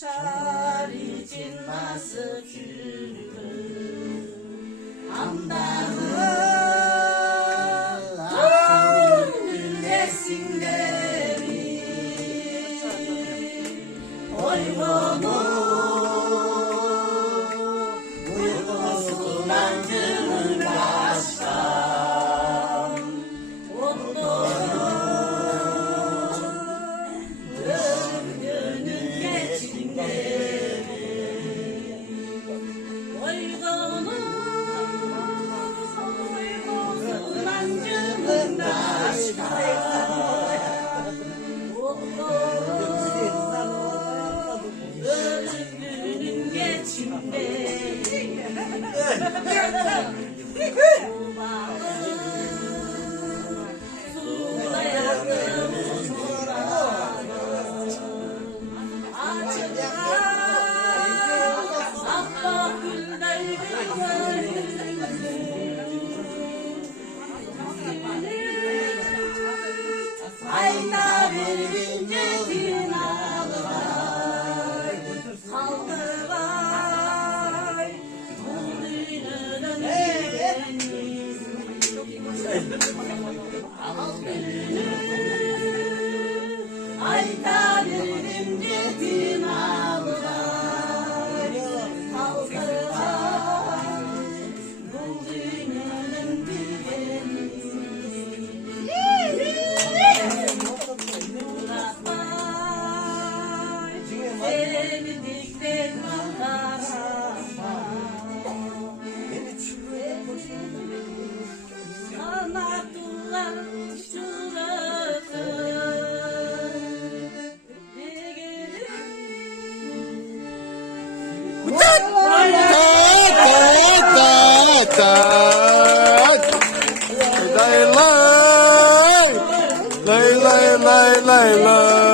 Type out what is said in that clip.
kapşar için nasıl çürüdü Hamdan'ın resimleri Oy bunu uykusuz ancının baştan Ömrünün geçimleri Uygunun uykusuz ancının baştan Ömrünün geçimleri Ayda verince dinalar Halkı var Mutlu'nun deniz Ayda verince dinalar Halkı var Mutlu'nun deniz Sevdikler kanatlar şurası Lay lay lay lay lay lay